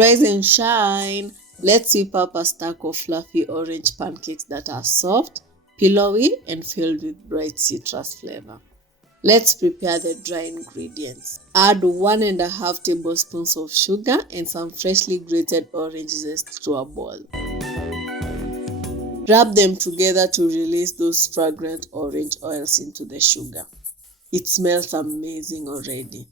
Rise and shine! Let's whip up a stack of fluffy orange pancakes that are soft, pillowy, and filled with bright citrus flavor. Let's prepare the dry ingredients. Add 1.5 tablespoons of sugar and some freshly grated orange zest to a bowl. Rub them together to release those fragrant orange oils into the sugar. It smells amazing already.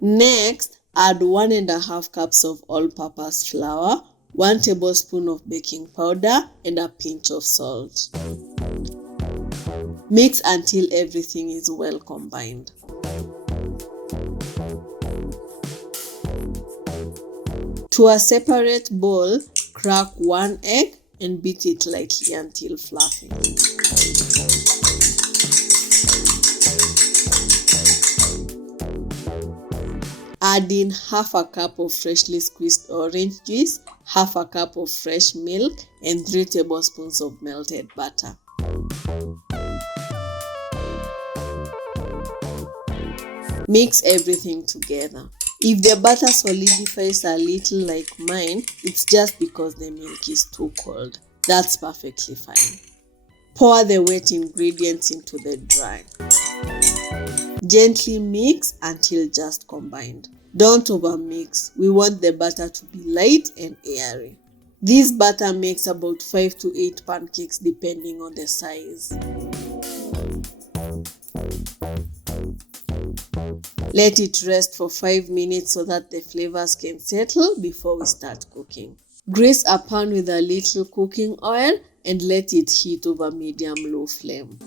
Next, add 1.5 cups of all-purpose flour, 1 tablespoon of baking powder, and a pinch of salt. Mix until everything is well combined. To a separate bowl, crack 1 egg and beat it lightly until fluffy. Add in half a cup of freshly squeezed orange juice, half a cup of fresh milk, and 3 tablespoons of melted butter. Mix everything together. If the butter solidifies a little like mine, it's just because the milk is too cold. That's perfectly fine. Pour the wet ingredients into the dry. Gently mix until just combined. Don't overmix. We want the butter to be light and airy. This batter makes about 5 to 8 pancakes depending on the size. Let it rest for 5 minutes so that the flavors can settle before we start cooking. Grease a pan with a little cooking oil and let it heat over medium-low flame.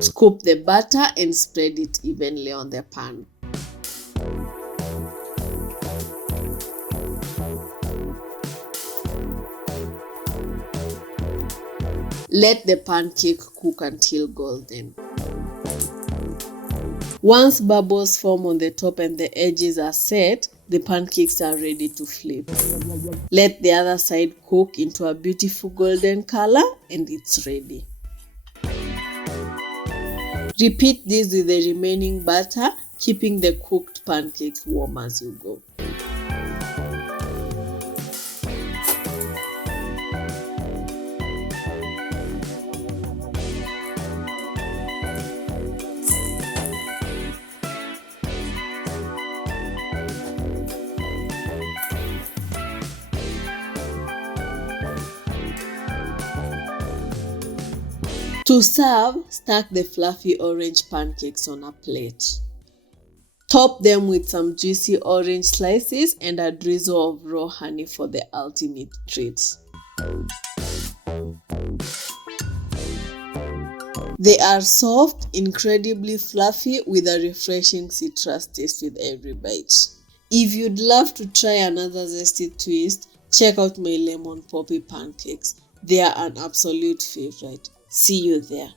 Scoop the butter and spread it evenly on the pan. Let the pancake cook until golden. Once bubbles form on the top and the edges are set, the pancakes are ready to flip. Let the other side cook into a beautiful golden color and it's ready. Repeat this with the remaining batter, keeping the cooked pancakes warm as you go. To serve, stack the fluffy orange pancakes on a plate. Top them with some juicy orange slices and a drizzle of raw honey for the ultimate treat. They are soft, incredibly fluffy with a refreshing citrus taste with every bite. If you'd love to try another zesty twist, check out my lemon poppy pancakes. They are an absolute favorite. See you there.